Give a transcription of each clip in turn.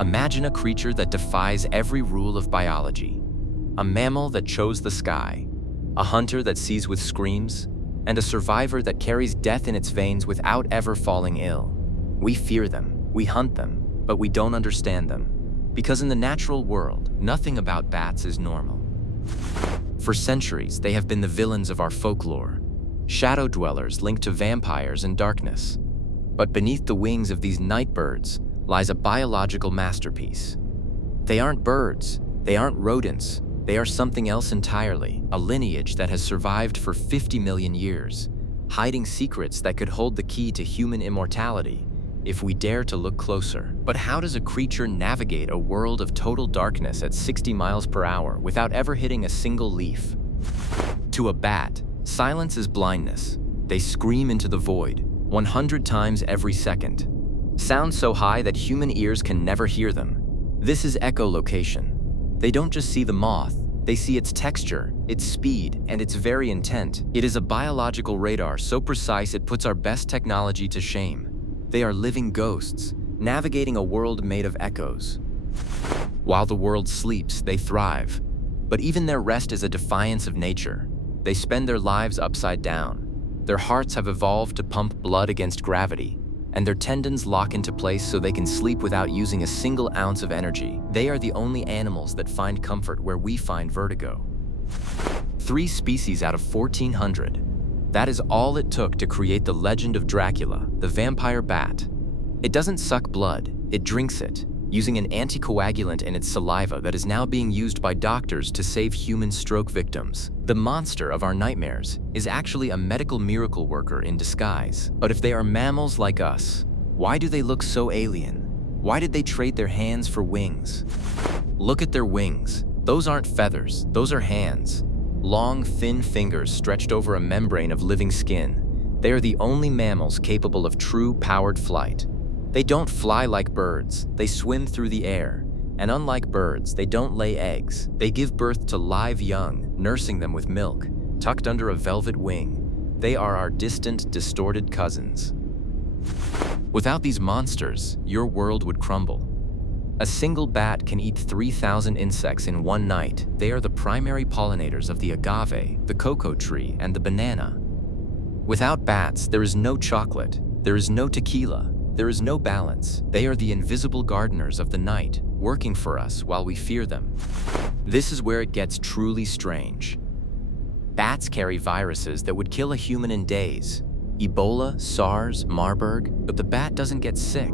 Imagine a creature that defies every rule of biology. A mammal that chose the sky, a hunter that sees with screams, and a survivor that carries death in its veins without ever falling ill. We fear them, we hunt them, but we don't understand them. Because in the natural world, nothing about bats is normal. For centuries, they have been the villains of our folklore, shadow dwellers linked to vampires and darkness. But beneath the wings of these night birds lies a biological masterpiece. They aren't birds, they aren't rodents, they are something else entirely, a lineage that has survived for 50 million years, hiding secrets that could hold the key to human immortality if we dare to look closer. But how does a creature navigate a world of total darkness at 60 miles per hour without ever hitting a single leaf? To a bat, silence is blindness. They scream into the void, 100 times every second. Sounds so high that human ears can never hear them. This is echolocation. They don't just see the moth, they see its texture, its speed, and its very intent. It is a biological radar so precise it puts our best technology to shame. They are living ghosts, navigating a world made of echoes. While the world sleeps, they thrive. But even their rest is a defiance of nature. They spend their lives upside down. Their hearts have evolved to pump blood against gravity, and their tendons lock into place so they can sleep without using a single ounce of energy. They are the only animals that find comfort where we find vertigo. 3 species out of 1,400. That is all it took to create the legend of Dracula, the vampire bat. It doesn't suck blood, it drinks it, using an anticoagulant in its saliva that is now being used by doctors to save human stroke victims. The monster of our nightmares is actually a medical miracle worker in disguise. But if they are mammals like us, why do they look so alien? Why did they trade their hands for wings? Look at their wings. Those aren't feathers, those are hands. Long, thin fingers stretched over a membrane of living skin. They are the only mammals capable of true powered flight. They don't fly like birds, they swim through the air. And unlike birds, they don't lay eggs. They give birth to live young, nursing them with milk, tucked under a velvet wing. They are our distant, distorted cousins. Without these monsters, your world would crumble. A single bat can eat 3,000 insects in one night. They are the primary pollinators of the agave, the cocoa tree, and the banana. Without bats, there is no chocolate, there is no tequila, there is no balance. They are the invisible gardeners of the night, working for us while we fear them. This is where it gets truly strange. Bats carry viruses that would kill a human in days. Ebola, SARS, Marburg, but the bat doesn't get sick.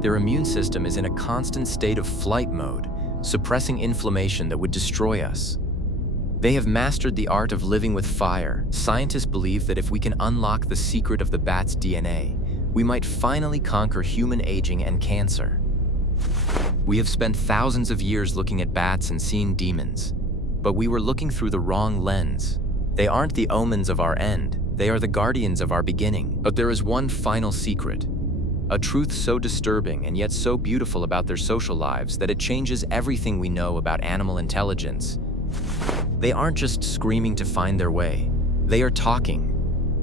Their immune system is in a constant state of flight mode, suppressing inflammation that would destroy us. They have mastered the art of living with fire. Scientists believe that if we can unlock the secret of the bat's DNA, we might finally conquer human aging and cancer. We have spent thousands of years looking at bats and seeing demons, but we were looking through the wrong lens. They aren't the omens of our end, they are the guardians of our beginning. But there is one final secret, a truth so disturbing and yet so beautiful about their social lives that it changes everything we know about animal intelligence. They aren't just screaming to find their way, they are talking.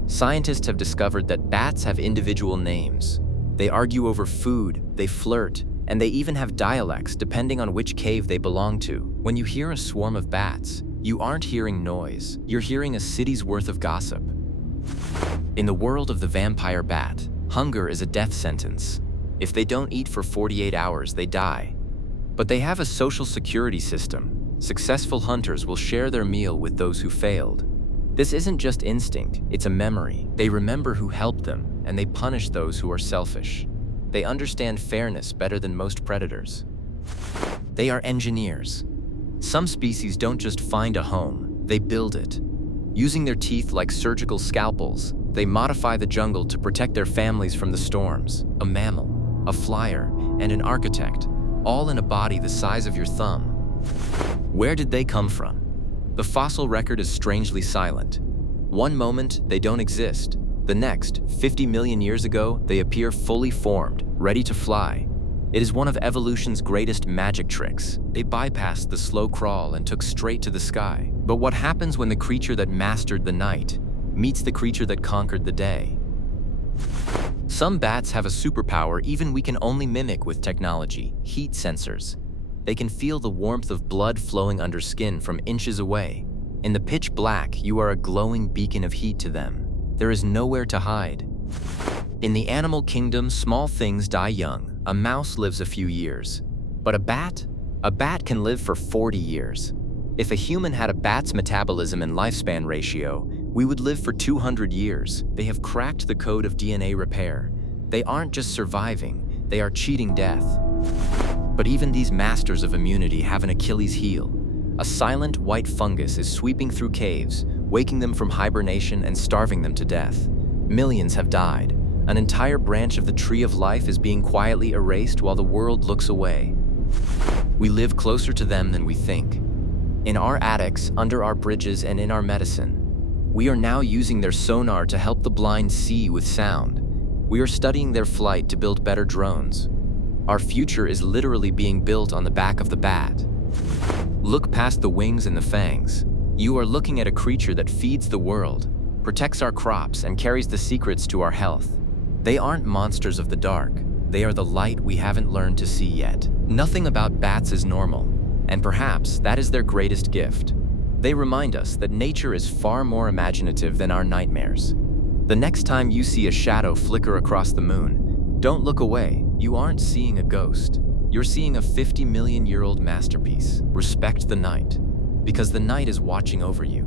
Scientists have discovered that bats have individual names. They argue over food, they flirt, and they even have dialects depending on which cave they belong to. When you hear a swarm of bats, you aren't hearing noise, you're hearing a city's worth of gossip. In the world of the vampire bat, hunger is a death sentence. If they don't eat for 48 hours, they die. But they have a social security system. Successful hunters will share their meal with those who failed. This isn't just instinct, it's a memory. They remember who helped them, and they punish those who are selfish. They understand fairness better than most predators. They are engineers. Some species don't just find a home, they build it. Using their teeth like surgical scalpels, they modify the jungle to protect their families from the storms. A mammal, a flyer, and an architect, all in a body the size of your thumb. Where did they come from? The fossil record is strangely silent. One moment, they don't exist. The next, 50 million years ago, they appear fully formed, ready to fly. It is one of evolution's greatest magic tricks. They bypassed the slow crawl and took straight to the sky. But what happens when the creature that mastered the night meets the creature that conquered the day? Some bats have a superpower even we can only mimic with technology: heat sensors. They can feel the warmth of blood flowing under skin from inches away. In the pitch black, you are a glowing beacon of heat to them. There is nowhere to hide. In the animal kingdom, small things die young. A mouse lives a few years. But a bat? A bat can live for 40 years. If a human had a bat's metabolism and lifespan ratio, we would live for 200 years. They have cracked the code of DNA repair. They aren't just surviving, they are cheating death. But even these masters of immunity have an Achilles heel. A silent white fungus is sweeping through caves, waking them from hibernation and starving them to death. Millions have died. An entire branch of the tree of life is being quietly erased while the world looks away. We live closer to them than we think. In our attics, under our bridges, and in our medicine. We are now using their sonar to help the blind see with sound. We are studying their flight to build better drones. Our future is literally being built on the back of the bat. Look past the wings and the fangs. You are looking at a creature that feeds the world, protects our crops, and carries the secrets to our health. They aren't monsters of the dark. They are the light we haven't learned to see yet. Nothing about bats is normal, and perhaps that is their greatest gift. They remind us that nature is far more imaginative than our nightmares. The next time you see a shadow flicker across the moon, don't look away. You aren't seeing a ghost. You're seeing a 50-million-year-old masterpiece. Respect the night, because the night is watching over you.